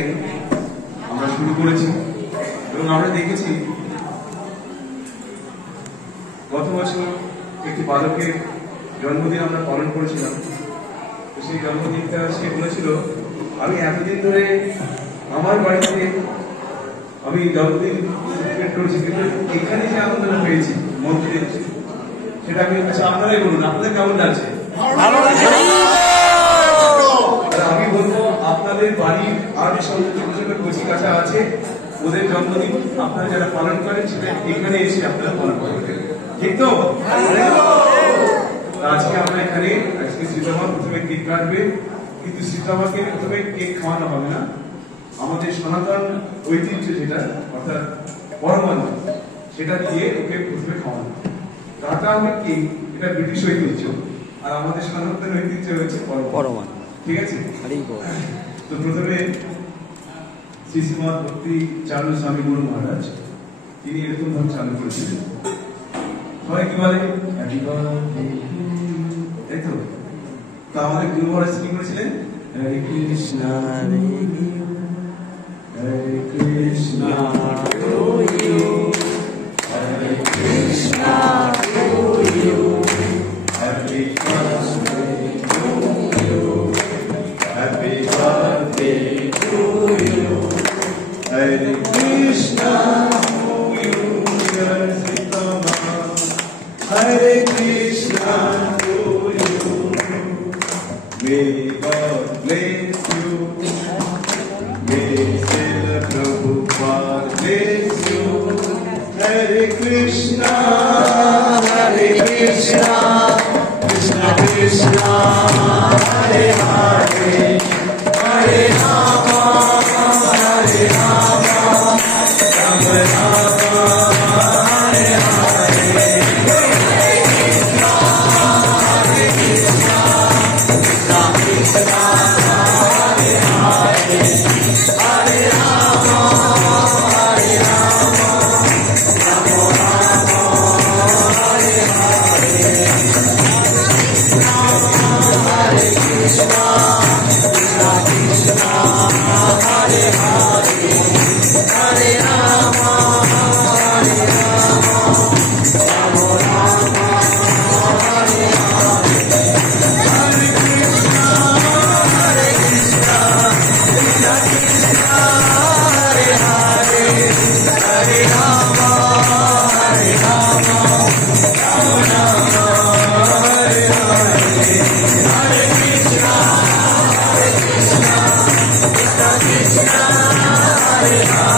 এখানে আমরা শুরু করেছি এবং আমরা দেখেছি গত বছর একটি বালকের জন্মদিন আমরা পালন করেছিলাম। তো সেই জন্মদিনটা সে বলেছিল, আমি এতদিন ধরে আমার বাড়িতে আমি জন্মদিন সেলিব্রেট করেছি, কিন্তু এখানে যে আনন্দটা পেয়েছি মন্দিরে, সেটা আমি আপনারাই বলুন, আপনাদের কেমন লাগছে? আমি বলবো আপনাদের বাড়ির আর সব ছোট ছোট কচি কাঁচা আছে, ওদের জন্মদিন আপনারা যারা পালন করেন সেটা এখানে এসে আপনারা পালন করবেন, ঠিক তো? আজকে আমরা এখানে আজকে সীতামা প্রথমে কেক কাটবে, কিন্তু সীতামাকে প্রথমে কেক খাওয়ানো হবে না। আমাদের সনাতন ঐতিহ্য যেটা অর্থাৎ পরমান্ন, সেটা দিয়ে ওকে প্রথমে খাওয়ানো। কাটা হবে কেক, এটা ব্রিটিশ ঐতিহ্য, আর আমাদের সনাতন ঐতিহ্য হচ্ছে পরমান্ন। ঠিক আছে? তো প্রথমে শ্রী শ্রীমৎ ভক্তি চারু স্বামী গুরু মহারাজ তিনি এরকম ভাবে চালু করেছিলেন, সবাই কি বলে হ্যাপি বার্থডে, তাই তো? তো আমাদের গুরু মহারাজ কি করেছিলেন? হরে কৃষ্ণ হরে Krishna to you, Hare Krishna to you, happy birthday to you, happy birthday to you, Hare Krishna to you, Hare Krishna to you, may God bless you, may Srila Prabhupada bless you, Hare Krishna, Hare Krishna, Krishna Krishna, Hare Hare, Hare Rama, Hare Rama, Rama Rama, Hare Hare, Hare Krishna, Hare Krishna, Krishna Krishna, Hare Hare, Hare Rama, Hare Rama, Rama Rama, Hare Hare, Hare Krishna, Krishna Krishna, Hare Hare, Hare Rama, Hare Rama, Rama Rama, Hare Hare, Hare Krishna, Hare Krishna, Krishna Krishna, Hare Hare, Hare Rama, Hare Rama, Rama Rama, Hare Hare, Hare Krishna, Hare Krishna, Krishna Krishna, Hare Hare.